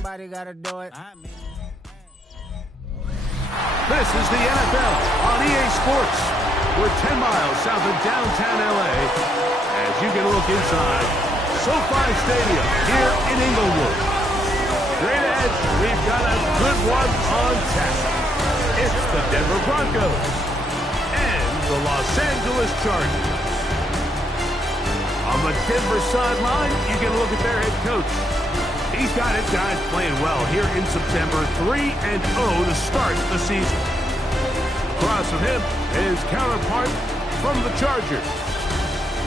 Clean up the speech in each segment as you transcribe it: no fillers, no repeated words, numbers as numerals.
Somebody gotta do it. This is the NFL on EA Sports. We're 10 miles south of downtown LA as you can look inside SoFi Stadium here in Inglewood. Straight ahead, we've got a good one on tap. It's the Denver Broncos and the Los Angeles Chargers. On the Denver sideline, you can look at their head coach. He's got his guys playing well here in September, 3-0 to start the season. Across from him, his counterpart from the Chargers.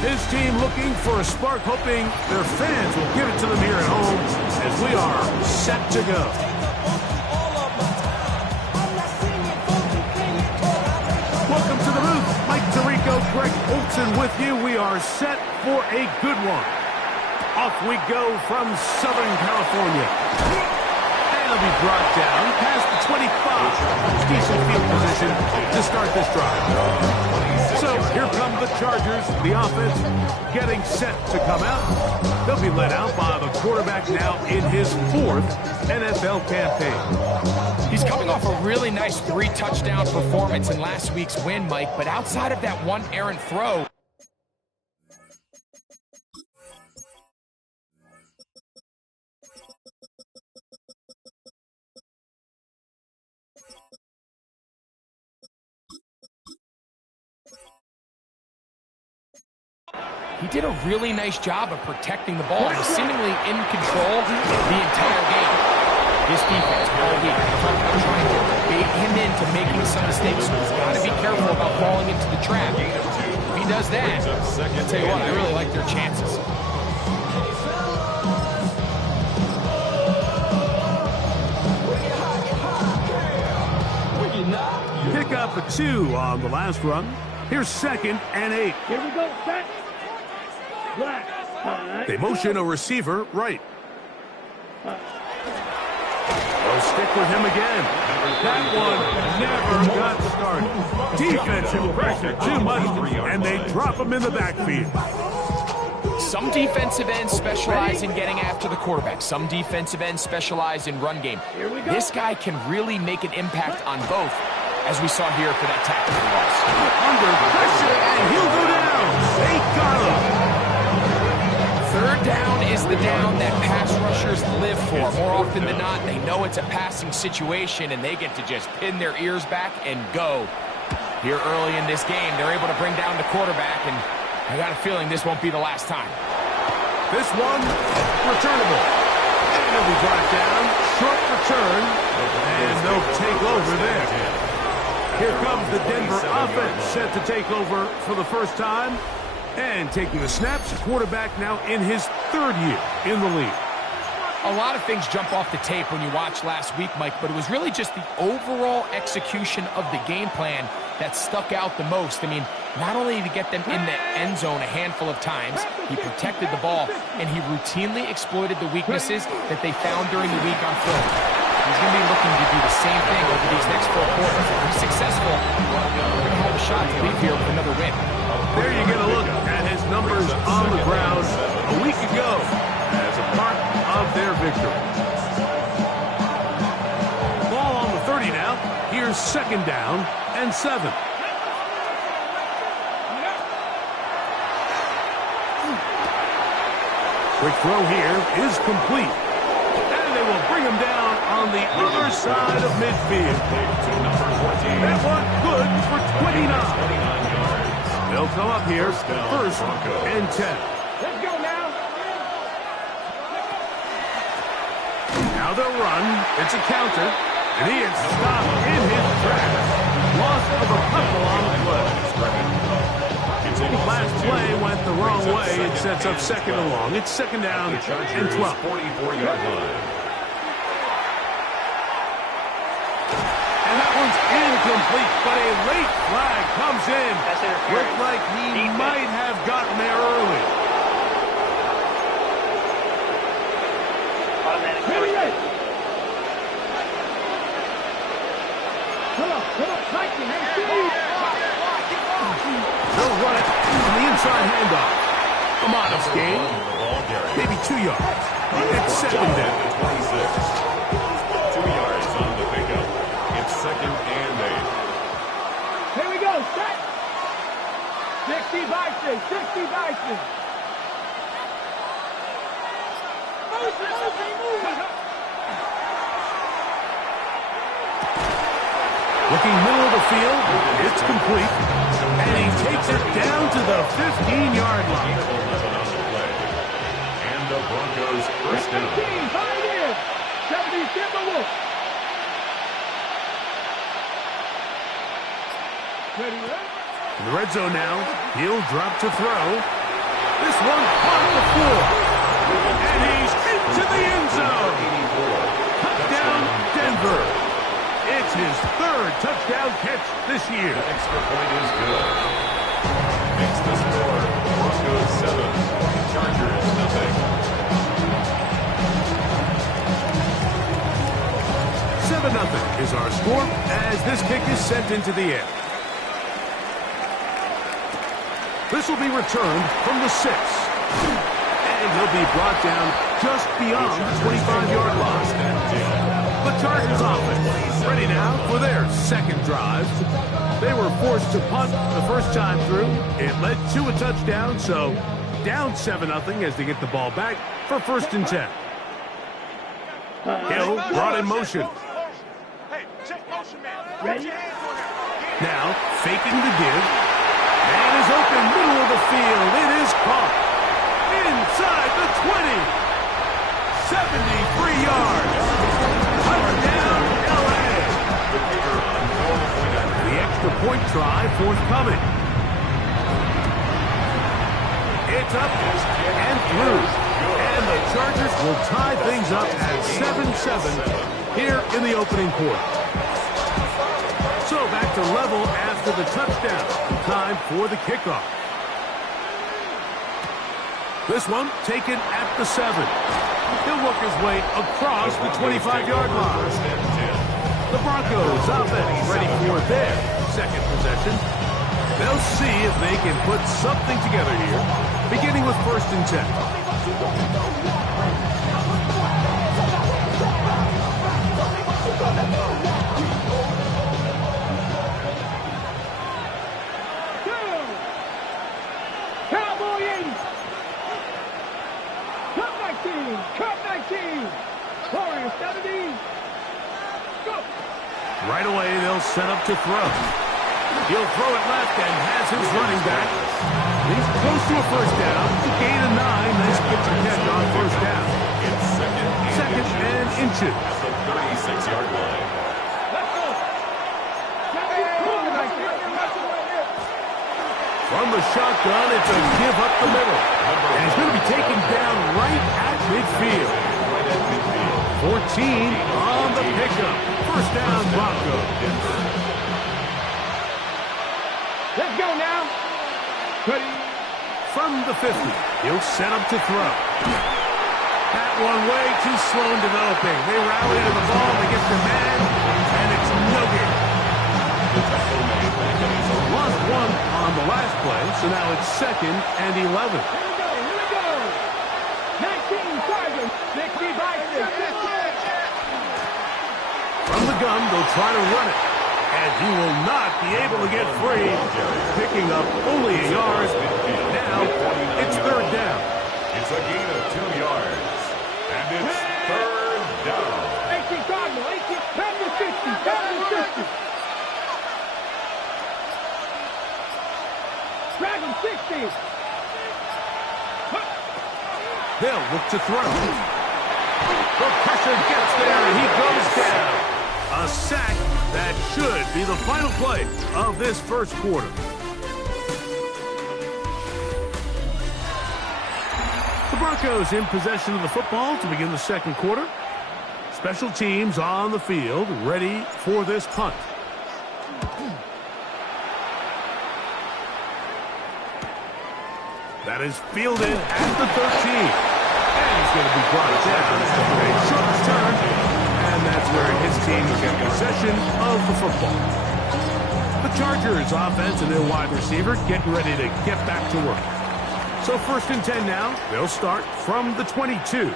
His team looking for a spark, hoping their fans will give it to them here at home as we are set to go. Welcome to the booth. Mike Tirico, Greg Olson with you. We are set for a good one. Off we go from Southern California. And it'll be brought down past the 25. Decent field position to start this drive. So here come the Chargers. The offense getting set to come out. They'll be led out by the quarterback now in his 4th NFL campaign. He's coming off a really nice 3-touchdown performance in last week's win, Mike. But outside of that one errant throw, he did a really nice job of protecting the ball. He was seemingly in control the entire game. This defense all week talking about trying to bait him into making some mistakes. So he's got to be careful about falling into the trap. If he does that, I'll tell you what, I really like their chances. Pick up a 2 on the last run. Here's 2nd and 8. Here we go, set. They motion a receiver right. They'll stick with him again. That one never got started. Defensive pressure too much, and they drop him in the backfield. Some defensive ends specialize in getting after the quarterback. Some defensive ends specialize in run game. This guy can really make an impact on both, as we saw here for that tackle for loss. Under pressure, and he'll go down. They got him. 3rd down is the down that pass rushers live for. More often than not, they know it's a passing situation, and they get to just pin their ears back and go. Here early in this game, they're able to bring down the quarterback, and I got a feeling this won't be the last time. This one, returnable. And it'll be brought down. Short return, and they'll take over there. Here comes the Denver offense, set to take over for the first time. And taking the snaps, quarterback now in his 3rd year in the league. A lot of things jump off the tape when you watch last week, Mike, but it was really just the overall execution of the game plan that stuck out the most. I mean, not only to get them in the end zone a handful of times, he protected the ball, and he routinely exploited the weaknesses that they found during the week on film. He's going to be looking to do the same thing over these next 4 quarters. If he's successful, we're going to have a shot to leave here with another win. There you get a look at his numbers on the ground a week ago as a part of their victory. Ball on the 30 now. Here's 2nd down and 7. Quick throw here is complete. And they will bring him down on the other side of midfield. That one good for 29. They'll come up here, 1st and 10. Let's go now. Now they'll run. It's a counter. And he is stopped in his tracks. Loss of a couple on the play. Last play went the wrong way. It sets up 2nd and long. It's 2nd down and 12. 44-yard line. And that one's incomplete, but a late flag comes in. Looked like he might have gotten there early. They'll run it on the inside handoff. A modest gain, maybe 2 yards. It's second down. 26. 2 yards on the pickup. It's second and 8. Here we go. Set. 60 Bison. 60 Bison. Looking middle of the field, it's complete, and he takes it down to the 15-yard line. 11 on the play. And the Broncos first down. 18, find in. 70 Timberwolves. Ready, ready? In the red zone now, he'll drop to throw. This one on the floor, and he's into the end zone. Touchdown, Denver. It's his third touchdown catch this year. The extra point is good. Makes the score Broncos 7, Chargers nothing. 7-0 is our score as this kick is sent into the air. This will be returned from the 6. And he'll be brought down just beyond the 25-yard line. The Chargers offense ready now for their second drive. They were forced to punt the first time through. It led to a touchdown, so down 7-0 as they get the ball back for 1st and 10. Hill brought in motion. Now faking the give. And is open middle of the field. It is caught. Inside the 20. 73 yards. Touchdown, L.A. The extra point try forthcoming. It's up and through. And the Chargers will tie things up at 7-7 here in the opening quarter. So back to level after the touchdown. Time for the kickoff. This one taken at the 7. He'll work his way across the 25-yard line. The Broncos offense ready for their second possession. They'll see if they can put something together here, beginning with 1st and 10. Right away, they'll set up to throw. He'll throw it left and has his running back. He's close to a first down. Gain of 9. Nice pitch and catch on first down. It's second and inches. At the 36-yard line. From the shotgun, it's a give up the middle. And he's going to be taken down right at midfield. 14 on the pickup. First down, Broncos. Let's go now. Ready. From the 50, he'll set up to throw. That one way too slow in developing. They rally to the ball, they get the man, and it's no good. Lost one on the last play, so now it's 2nd and 11. Here we go. 19 Chargers, 60 Bison. From the gun, they'll try to run it. And he will not be able to get free. Picking up only a yard. Now, it's 3rd down. It's a gain of 2 yards. And it's 3rd down. 18 Cardinal, 18, 10 to 60, 10 to 60. Dragon 60. They'll look to throw. The pressure gets there, and he goes down. A sack that should be the final play of this first quarter. The Broncos in possession of the football to begin the second quarter. Special teams on the field, ready for this punt. That is fielded at the 13. And he's going to be brought down. A short return. And that's where his team will get possession of the football. The Chargers offense and their wide receiver getting ready to get back to work. So 1st and 10 now. They'll start from the 22.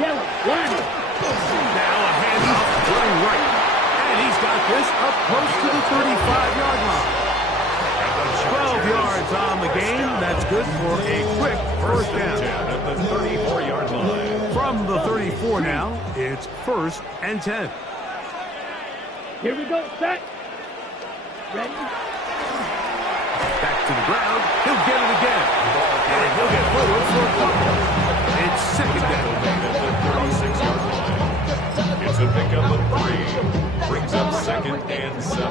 Yellow, line it. Now a handoff running right. And he's got this up close to the 35-yard line. 12 yards on the game. That's good for a quick first down. At the 34-yard line. From the 34 now, it's 1st and 10. Here we go, set. Ready? Back to the ground. He'll get it again. And he'll get forward for a couple. It's 2nd down. At the 36-yard line. It's a pickup of 3. Brings up 2nd and 7.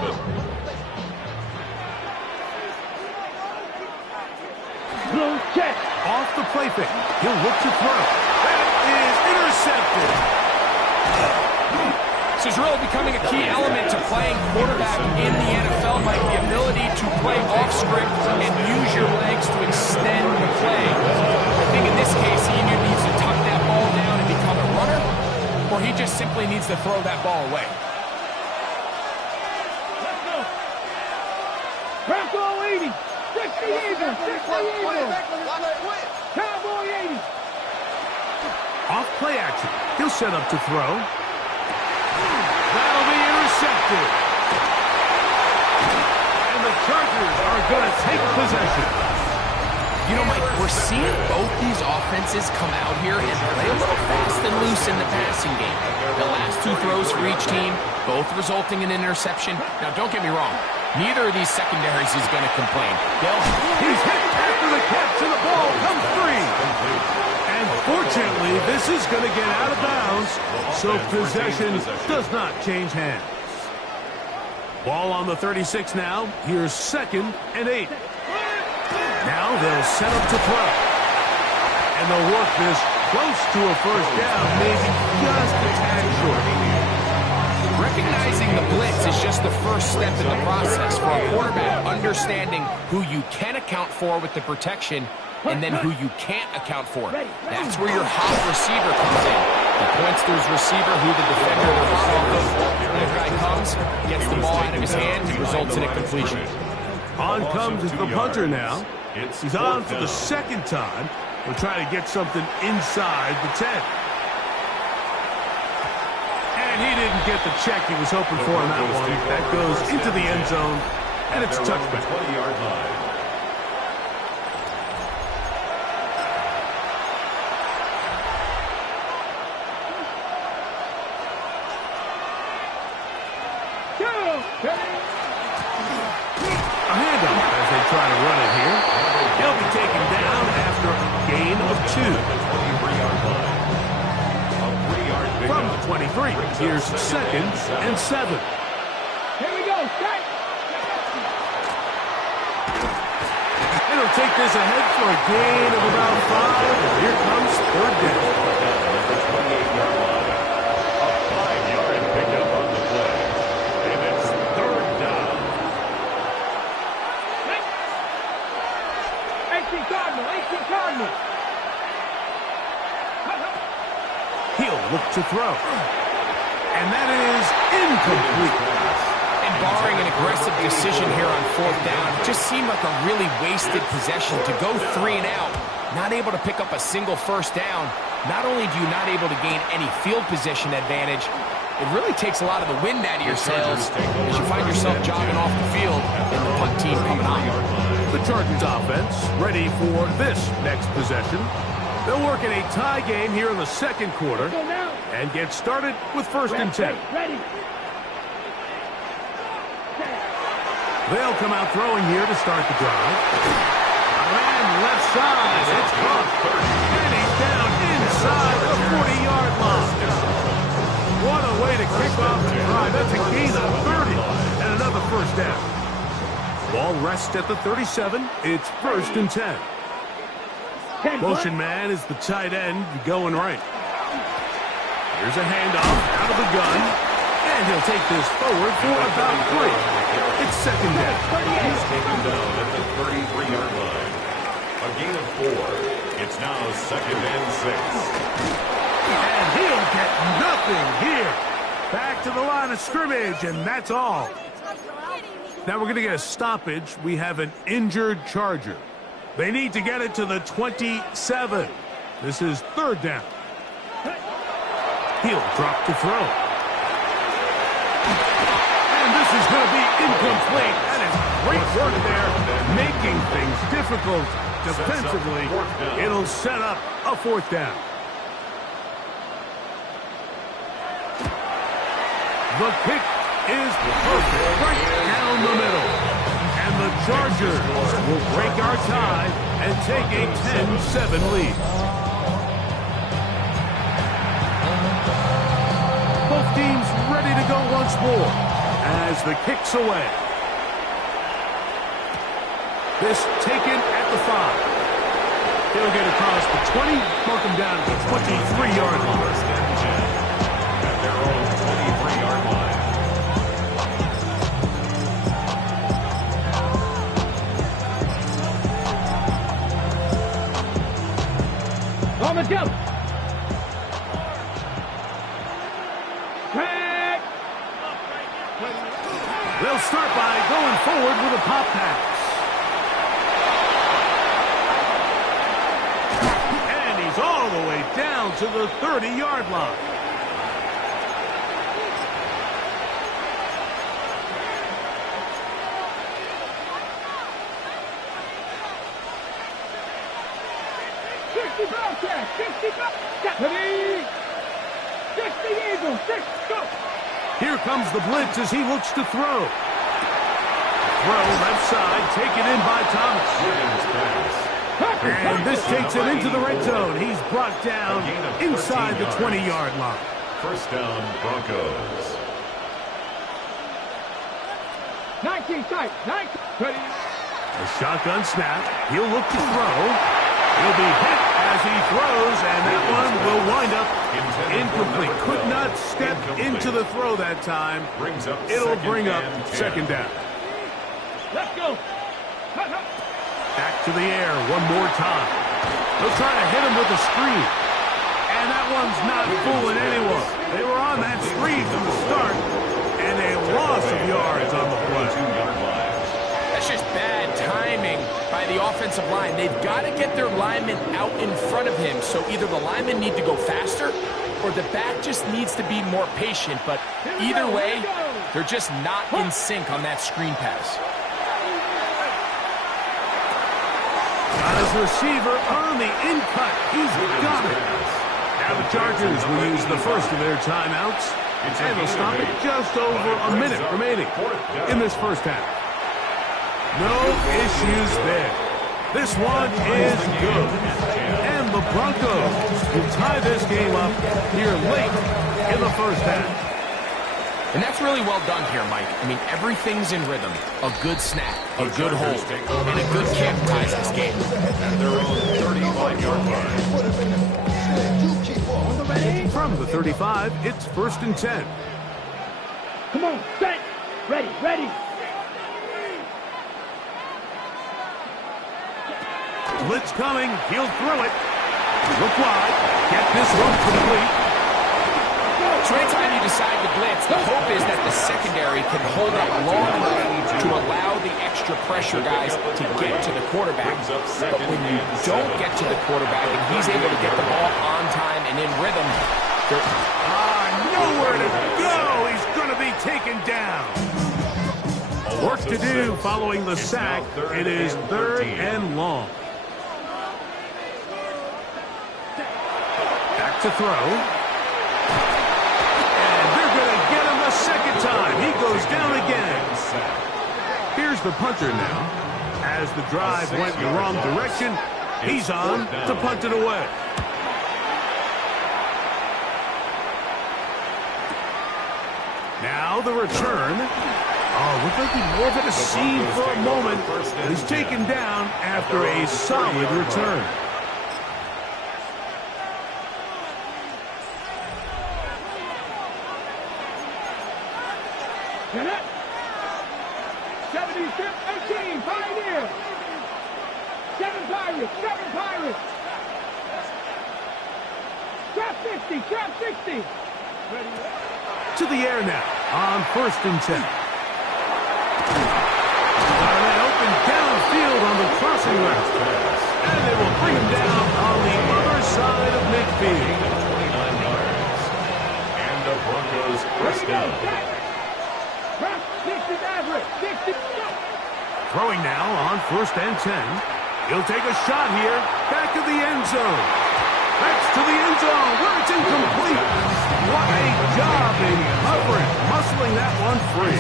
Blue check. Off the play fake. He'll look to throw. That is intercepted. This is really becoming a key element to playing quarterback in the NFL, Mike, the ability to play off script and use your legs to extend the play. I think in this case, he either needs to tuck that ball down and become a runner, or he just simply needs to throw that ball away. Let's go. Bronco 80. 60 Eagles. 60 Eagles. Cowboy 80. Off play action. He'll set up to throw. That'll be intercepted. And the Chargers are going to take possession. You know, Mike, we're seeing both these offenses come out here and play a little fast and loose in the passing game. The last 2 throws for each team, both resulting in interception. Now, don't get me wrong. Neither of these secondaries is going to complain. He's hit after the catch and the ball comes free. And fortunately, this is going to get out of bounds, so possession does not change hands. Ball on the 36 now. Here's 2nd and 8. Now they'll set up to throw. And they'll work this close to a first down, maybe just a tad short. Recognizing the blitz is just the first step in the process for a quarterback, understanding who you can account for with the protection and then who you can't account for. That's where your hot receiver comes in. He points to his receiver, who the defender will hot off of. That guy comes, gets the ball out of his hand, and results in a completion. On comes the punter now. He's on for the 2nd time. We'll try to get something inside the 10. And he didn't get the check he was hoping for on that one. That goes into the end zone, and it's a touchback. 20-yard line. A handoff as they try to run it here. He'll be taken down after a gain of 2. From the 23, here's 2nd and 7. Here we go, set. And he'll take this ahead for a gain of about 5. And here comes 3rd down. The 28-yard line. A 5-yard pickup on the play. And it's 3rd down. 18 Cardinal, 18 Cardinal. He'll look to throw. And that is incomplete. And barring an aggressive decision here on 4th down, it just seemed like a really wasted possession to go 3 and out, not able to pick up a single first down. Not only do you not able to gain any field position advantage, it really takes a lot of the wind out of your sails as you find yourself jogging off the field and the punt team coming on. The Chargers offense ready for this next possession. They'll work in a tie game here in the 2nd quarter and get started with 1st and 10. Ready. They'll come out throwing here to start the drive. And left side, it's caught. And he's down inside the 40-yard line. What a way to kick off the drive. That's a gain of 30 and another first down. Ball rests at the 37. It's 1st and 10. Motion man is the tight end going right. Here's a handoff out of the gun. And he'll take this forward for about 3. It's 2nd down. He's taken down at the 33-yard line. A gain of 4. It's now 2nd and 6. And he'll get nothing here. Back to the line of scrimmage, and that's all. Now we're going to get a stoppage. We have an injured Charger. They need to get it to the 27. This is 3rd down. He'll drop to throw. And this is going to be incomplete. That is great work there, making things difficult defensively. It'll set up a fourth down. The kick is perfect, right down the middle. And the Chargers will break our tie and take a 10-7 lead. Both teams ready to go once more as the kick's away. This taken at the 5. He'll get across the 20, mark him down to the 23-yard line. At their own 23-yard line. On the jump. Track. They'll start by going forward with a pop pass. And he's all the way down to the 30-yard line. Here comes the blitz as he looks to throw. Throw left side, taken in by Thomas. And this takes him into the red zone. He's brought down inside the 20-yard line. First down, Broncos. 19 tight. 19. A shotgun snap. He'll look to throw. He'll be hit as he throws, and that one will wind up incomplete. Could not step into the throw that time. It'll bring up second down. Let's go. Back to the air one more time. They'll try to hit him with a screen. And that one's not fooling anyone. They were on that screen from the start, and a loss of yards on the play. That's just bad timing by the offensive line. They've got to get their linemen out in front of him, so either the linemen need to go faster or the back just needs to be more patient. But either way, they're just not in sync on that screen pass. Got his receiver on the in-cut. He's got it. Now the Chargers will use the first of their timeouts, and they'll stop it just over a minute remaining in this first half. No issues there. This one is good. And the Broncos will tie this game up here late in the first half. And that's really well done here, Mike. I mean, everything's in rhythm. A good snap, a good hold, and a good kick ties this game. At their own 35-yard line. From the 35, it's 1st and 10. Come on, set. Ready, ready. Blitz coming. He'll throw it. Look wide. Get this one complete. So anytime you decide to blitz, the hope is that the secondary can hold up long enough to allow the extra pressure guys to get to the quarterback. But when you don't get to the quarterback and he's able to get the ball on time and in rhythm, nowhere to go. He's going to be taken down. Work to do following the sack. It is 3rd and long. Back to throw. Second time, he goes down again. Here's the punter now. As the drive went in the wrong direction, he's on to punt it away. Now the return. Oh, looked like he wore it a seam for a moment. He's taken down after a solid return. Get it. 18, Pioneer. 7 Pirates, 7 Pirates. Trap 60, trap 60. Ready. To the air now on 1st and 10. That open downfield on the crossing route. And they will bring him down on the other side of midfield. First down. Throwing now on 1st and 10. He'll take a shot here. Back of the end zone. That's to the end zone where it's incomplete. What a job in covering, muscling that one free.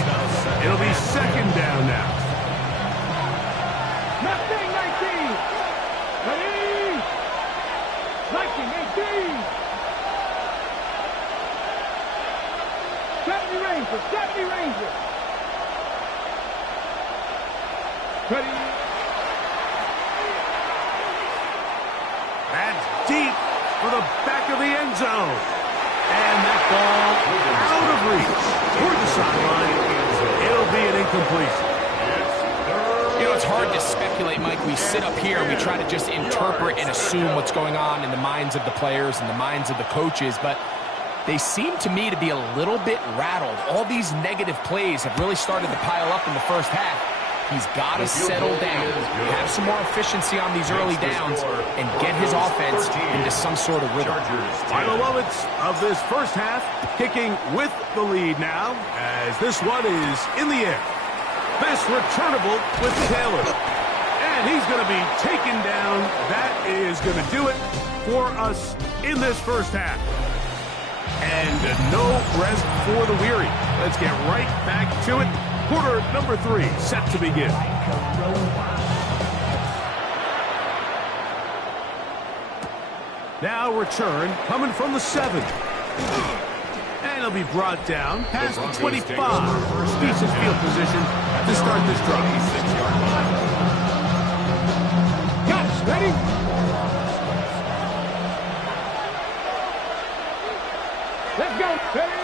It'll be 2nd down now. 19. Ready? 19, 18. 70 Rangers. Ready? That's deep for the back of the end zone. And that ball out of reach toward the sideline. It'll be an incompletion. You know, it's hard to speculate, Mike. We sit up here and we try to just interpret and assume what's going on in the minds of the players and the minds of the coaches, but they seem to me to be a little bit rattled. All these negative plays have really started to pile up in the first half. He's got to settle down, have some more efficiency on these early downs, and get his offense into some sort of rhythm. Final moments of this first half, kicking with the lead now, as this one is in the air. This returnable with Taylor. And he's going to be taken down. That is going to do it for us in this first half. And no rest for the weary. Let's get right back to it. Quarter number 3 set to begin. Now return coming from the 7. And it'll be brought down past the 25. Decent field position to start this drive. Guys, ready? Let's go. Ready?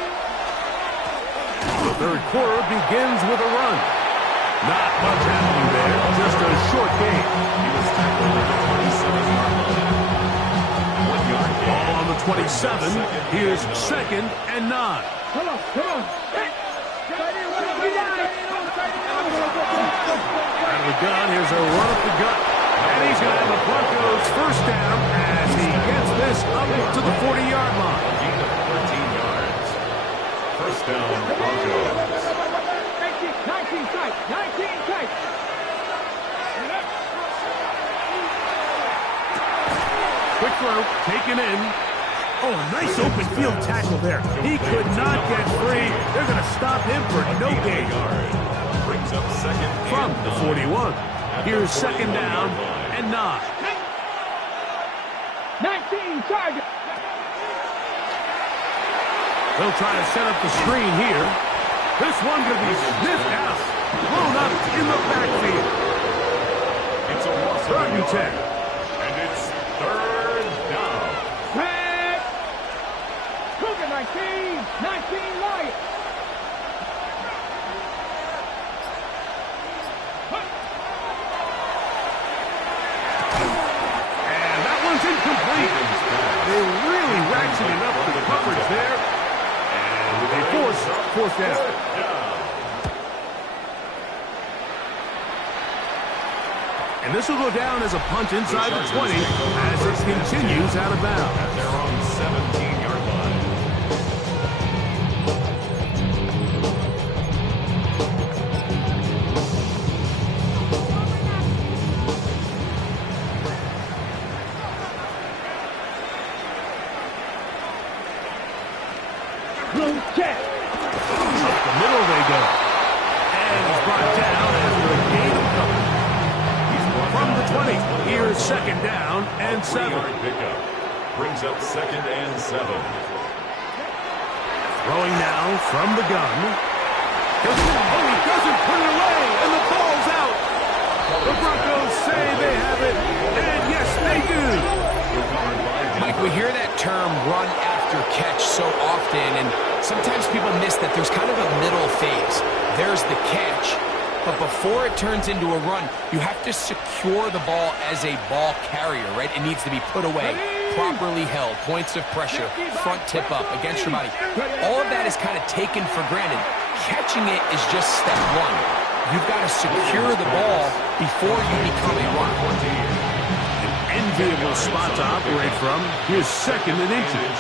The third quarter begins with a run. Not much happening there, just a short gain. He was tackled at the 27-yard line. 1 yard gain. Ball on the 27. Here's 2nd and 9. Come on. Hey. Out of the gun, here's a run up the gut. And he's going to have the Broncos first down as he gets this up to the 40-yard line. A gain of 13 yards. First down, Broncos. 19 tight. Quick throw, taken in. Oh, a nice open field tackle there. He could not get free. They're going to stop him for no gain. Brings up 2nd From and the 9. 41. Here's 2nd down and 9. 19 target. They'll try to set up the screen here. This one going to be sniffed out. Blown up in the backfield. It's a loss of 3rd a and 10. yard. And it's 3rd down. Red. Cougar 19 Lions. And that one's incomplete. They really ratcheted up the coverage there. And they force 4th down. And this will go down as a punt inside the 20 as it continues out of bounds. At their own 17-yard line. Blue check. Up the middle they go. And he's brought down after a gain of cover. From the 20, here's 2nd down and 7. 3-yard pickup. Brings up 2nd and 7. Throwing now from the gun. Oh, he doesn't put it away, and the ball's out. The Broncos say they have it, and yes, they do. Mike, we hear that term run after catch so often, and sometimes people miss that there's kind of a middle phase. There's the catch, but before it turns into a run, you have to secure the ball as a ball carrier, right? It needs to be put away, properly held, points of pressure, front tip up against your body. All of that is kind of taken for granted. Catching it is just step one. You've got to secure the ball before you become a runner. An enviable spot to operate from. Here's 2nd and inches.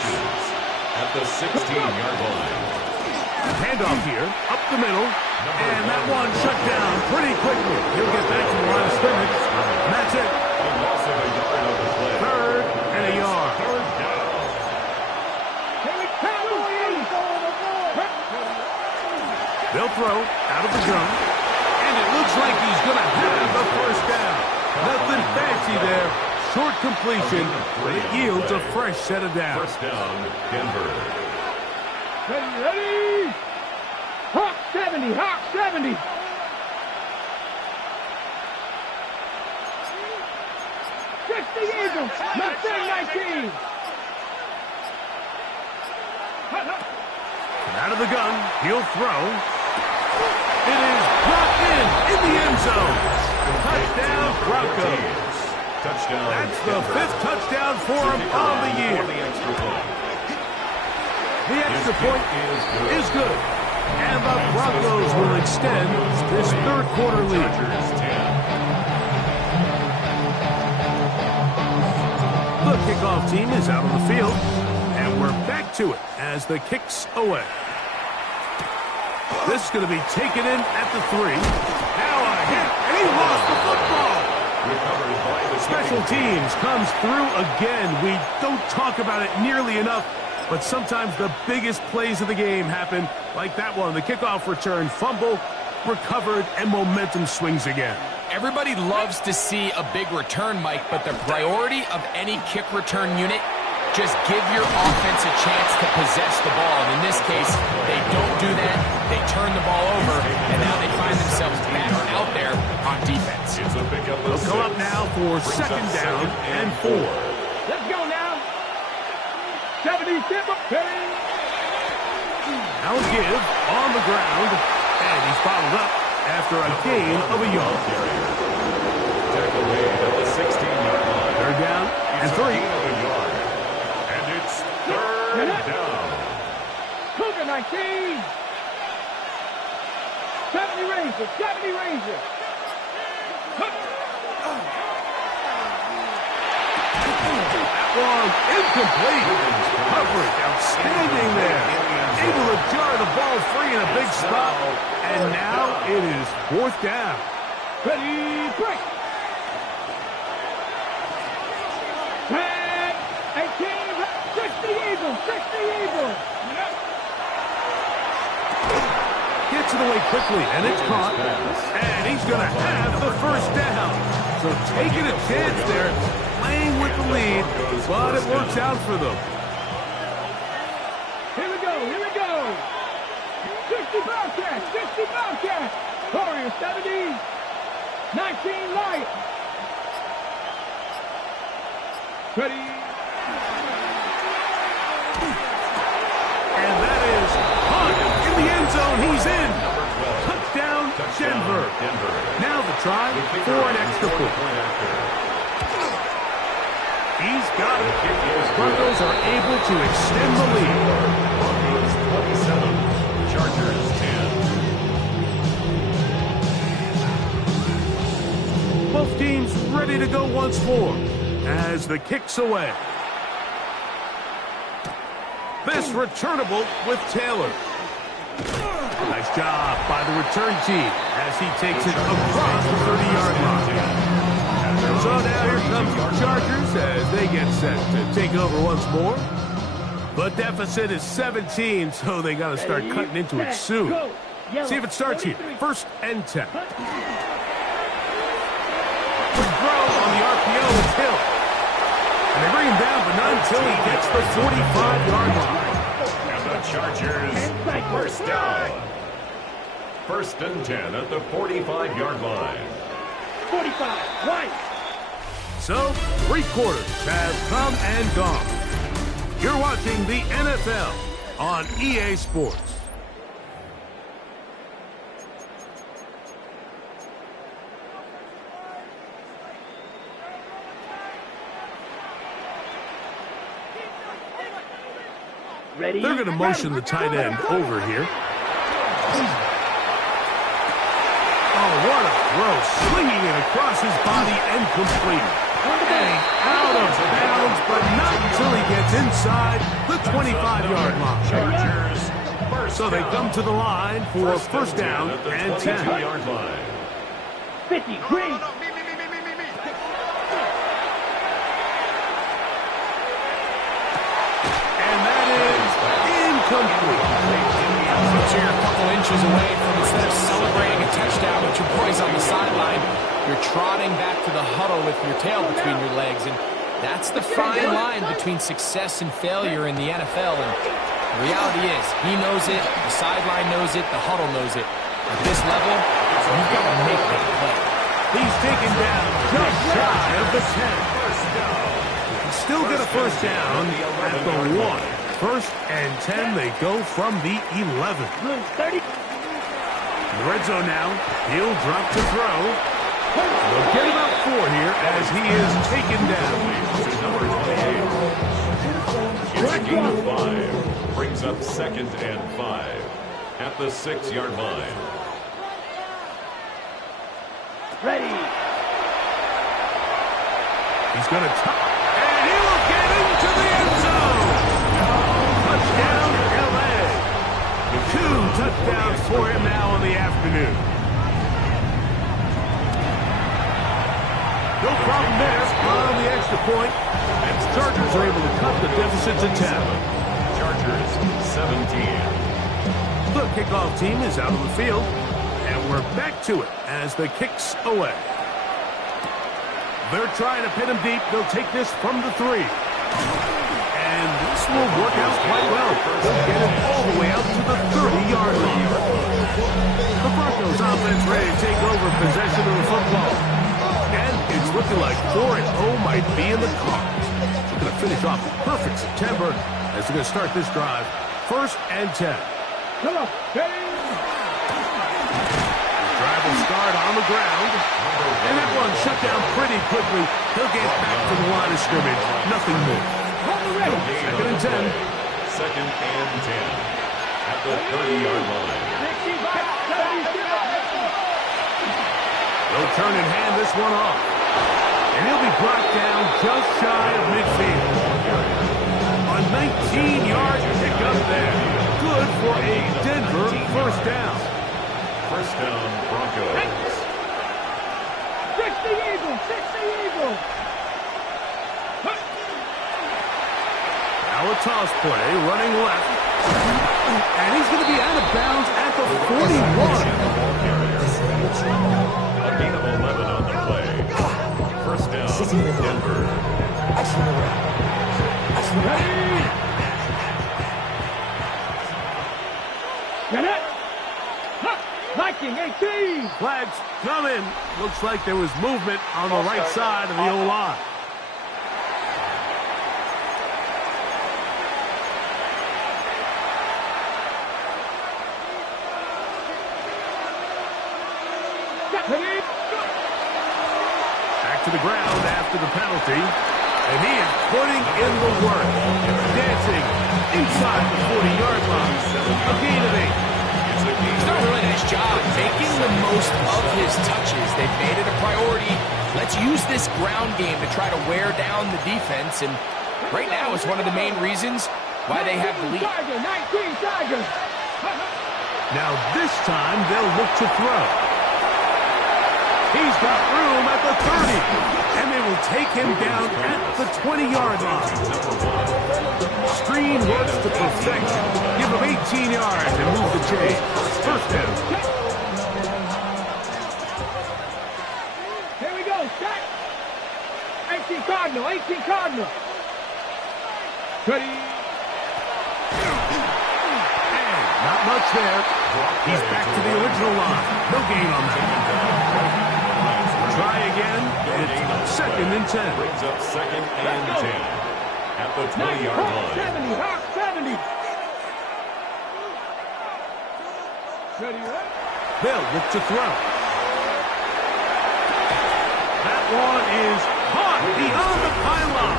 At the 16-yard line. Handoff here, up the middle, and that one shut down pretty quickly. He'll get back to the line of scrimmage, and that's it. A loss of a yard on the play. 3rd and a yard. 3rd down. They'll throw out of the gun, and it looks like he's going to have the first down. Nothing fancy there. Short completion, but it yields a fresh set of downs. 1st down, Denver. Ready? Hawk 70, Hawk 70. The Eagles, Mustang 19. Out of the gun, he'll throw. It is brought in the end zone. Touchdown, Broncos. Touchdown. That's the 5th touchdown for him on the year. The extra point is good. And the Broncos will extend this 3rd quarter lead. The kickoff team is out on the field, and we're back to it as the kick's away. This is going to be taken in at the 3. Now a hit, and he lost the football. Recovered by the Special teams comes through again. We don't talk about it nearly enough, but sometimes the biggest plays of the game happen like that one. The kickoff return, fumble, recovered, and momentum swings again. Everybody loves to see a big return, Mike, but the priority of any kick return unit, just give your offense a chance to possess the ball. And in this case, they don't do that. They turn the ball over, and now they find themselves back out there on defense. It's a pickup. They'll come up now for 2nd down and 4. Let's go now. 70, Now give on the ground, and he's bottled up after a gain of a yard. Tackle made at the 16-yard line. 3rd down and 3. And it's 3rd down. Cougar 19. 70 Rangers, 70 Rangers. That one incomplete. Coverage outstanding there. Able to jar the ball free in a big spot. And now it is 4th down. Ready, break. 10, 18, 60 Eagles, 60 Eagles. Gets it away quickly, and it's caught. And he's going to have the first down. So taking a chance there, playing with the lead, but it works out for them. Here we go, here we go. 60 Bobcats, 60 Bobcats. Warriors 70, 19 Lions. Ready. And that is Hunt in the end zone. He's in. Touchdown, Denver. Now the try for an extra point. He's got it. Broncos are able to extend the lead. Broncos 27, Chargers 10. Both teams ready to go once more as the kick's away. This returnable with Taylor. Nice job by the return team as he takes it across the 30-yard line. So now here comes the Chargers as they get set to take over once more. The deficit is 17, so they got to start cutting into it soon. See if it starts here. 1st and 10. Quick throw on the RPO is Hill. And they bring him down, but not until he gets the 45-yard line. And the Chargers, 1st down. 1st and 10 at the 45-yard line. 45, right. So, 3 quarters have come and gone. You're watching the NFL on EA Sports. Ready. They're going to motion the tight end over here. Oh, what a throw. Slinging it across his body and completed. And out of bounds, but not until he gets inside the 25-yard line. Chargers, So they come to the line for first down at the and 22-yard 10. line. 50, green. And that is incomplete. So you're a couple inches away from, instead of celebrating a touchdown with your boys on the sideline, you're trotting back to the huddle with your tail between your legs. And that's the fine line between success and failure in the NFL. And the reality is, he knows it, the sideline knows it, the huddle knows it. At this level, you've got to make that play. He's taken down just shy of the 10. Still get a first down at the 1. First and 10, they go from the 11. 30. In the red zone now, he'll drop to throw. They'll get about 4 here as he is taken down. It's a gain of 5. Brings up second and 5 at the 6-yard line. Ready. He's going to top, and he will get into the end zone. Touchdown, L.A. 2 touchdowns for him now in the afternoon. No problem there on the extra point. Chargers are able to cut the deficit to 10. Chargers 17. The kickoff team is out of the field, and we're back to it as the kick's away. They're trying to pin him deep. They'll take this from the 3. And this will work out quite well. They'll get it all the way out to the 30-yard line. The Broncos offense ready to take over possession of the football. And it's looking like 4-0 might be in the cards. They're going to finish off a perfect September as they're going to start this drive. First and 10. Come on. Ready. Drive will start on the ground. And that one shut down pretty quickly. He'll get back to the line of scrimmage. Nothing more. Second and 10. Second and 10 at the 30-yard line. They'll turn and hand this one off. And he'll be brought down just shy of midfield. A 19-yard pickup there. Good for a Denver first down. First down, Broncos. 60 Eagles, 60 Eagles. Now a toss play, running left. And he's going to be out of bounds at the 41. A gain of 11 on the play. First down, Denver. Get it. Viking 18. Flags coming. Looks like there was movement on the right side of the O-line. Back to the ground after the penalty. And he is putting in the work. Dancing inside the 40-yard line. A gain of 8. He's done a really nice job making the most of his touches. They've made it a priority. Let's use this ground game to try to wear down the defense. And right now it's one of the main reasons why they have the lead. 19 Tigers. Now this time they'll look to throw. He's got room at the 30. And they will take him down at the 20-yard line. Screen works to perfection. Give him 18 yards and move the chain. First down. Here we go. Set. 18 Cardinal. 18 Cardinal. Ready. And not much there. He's back to the original line. No gain on that. Try again. It's second and 10. Brings up second and 10 at the 20-yard line. 70. Hawk 70. Ready. They'll look to throw. That one is caught beyond the pylon.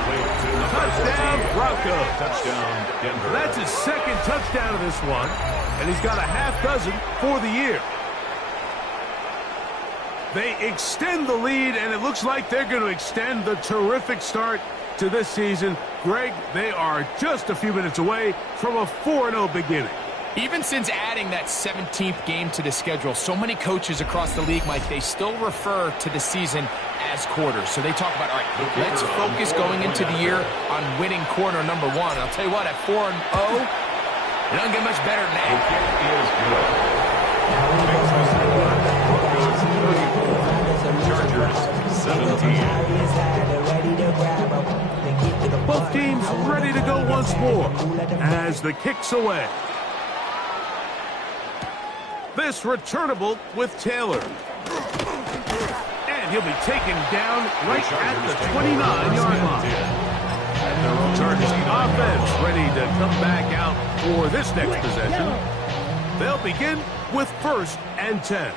Touchdown, Broncos. Touchdown, Denver. That's his second touchdown of this one, and he's got a half dozen for the year. They extend the lead, and it looks like they're going to extend the terrific start to this season. Greg, they are just a few minutes away from a 4-0 beginning. Even since adding that 17th game to the schedule, so many coaches across the league, Mike, they still refer to the season as quarters. So they talk about, all right, let's focus going into the year on winning quarter number 1. And I'll tell you what, at 4-0, it doesn't get much better than that. Both teams ready to go once more as the kick's away. This returnable with Taylor. And he'll be taken down right at the 29-yard line. Chargers offense ready to come back out for this next possession. They'll begin with 1st and 10.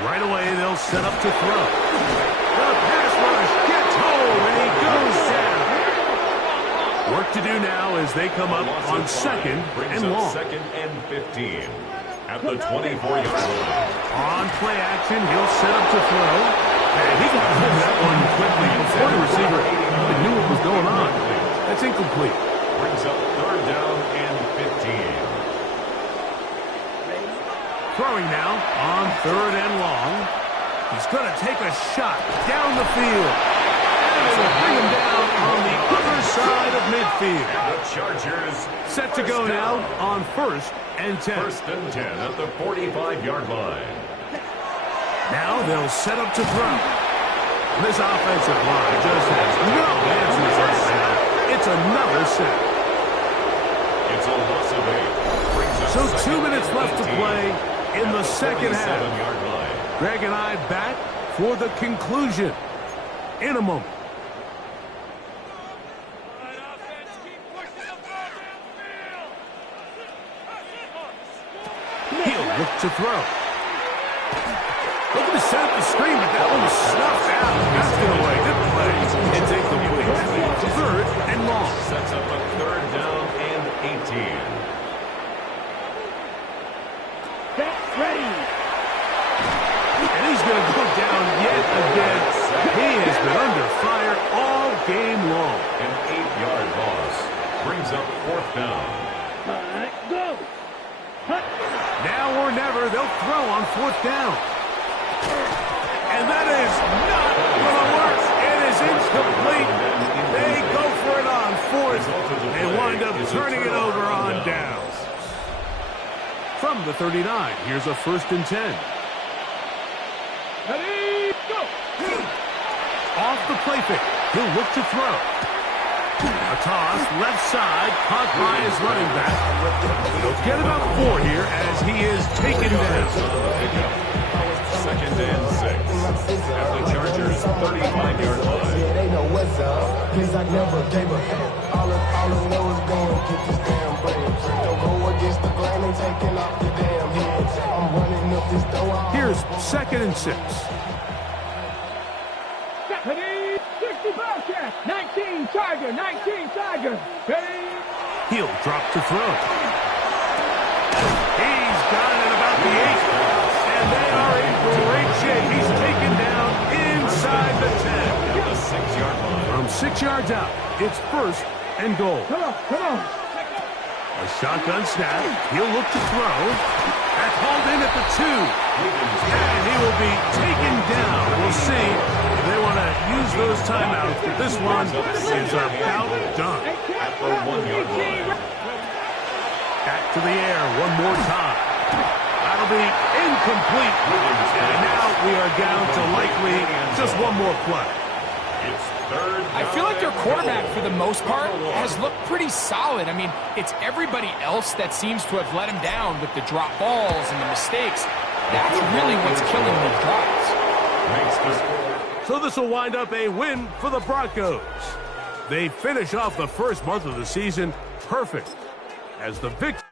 Right away, they'll set up to throw. The pass rush gets home, and he goes down. Work to do now as they come up on 2nd and long. 2nd and 15 at the 24-yard line. On play action, he'll set up to throw. And he got rid of that one quickly before the receiver even knew what was going on. That's incomplete. Brings up 3rd down and 15. Throwing now on 3rd and long. He's going to take a shot down the field. And it'll bring him down on the other side of midfield. And the Chargers set to go now on 1st and 10. 1st and 10 at the 45-yard line. Now they'll set up to throw. This offensive line just has no answers right now. It's another sack. It's a loss of 8. Brings up So 2 minutes left to play in the second half. Line. Greg and I back for the conclusion in a moment. He'll look to throw. Looking to set up the screen, but that one was snuffed out. That's it away. Good play. It's incomplete. 3rd and long. Sets up a 3rd down and 18. Ready. And he's going to go down yet again. He has been under fire all game long. An 8-yard loss brings up 4th down. Go. Now or never, they'll throw on 4th down. And that is not going to work. It is incomplete. They go for it on 4th and wind up turning it over on downs. From the 39, here's a 1st and 10. Ready, go. Off the play fake. He'll look to throw. A toss, left side, caught by his running back. He'll get about 4 here as he is taken down. 2nd and 6 at the Chargers' 35-yard line. They know what's up, 'cause I never gave a damn. All I know is going to get this damn bread. Don't go against the grain and taking off the damn heads. I'm running up this door. Here's 2nd and 6. Ready, 60 Bobcat. 19 Tiger, 19 Tiger. Ready. He'll drop to throw. He's got it about the 8. And they are in great shape. He's taken down inside the 10. At the 6-yard line. From 6 yards out, it's 1st and goal. Come on, come on. A shotgun snap. He'll look to throw. That's hauled in at the 2. And he will be taken down. We'll see if they want to use those timeouts. But this one is about done. At the 1-yard line. Back to the air one more time. That'll be incomplete. And now we are down to likely just one more play. It's 3rd I feel like their quarterback, for the most part, has looked pretty solid. I mean, it's everybody else that seems to have let him down with the drop balls and the mistakes. That's really what's killing these drives. makes the score. So this will wind up a win for the Broncos. They finish off the first month of the season perfect as the victory.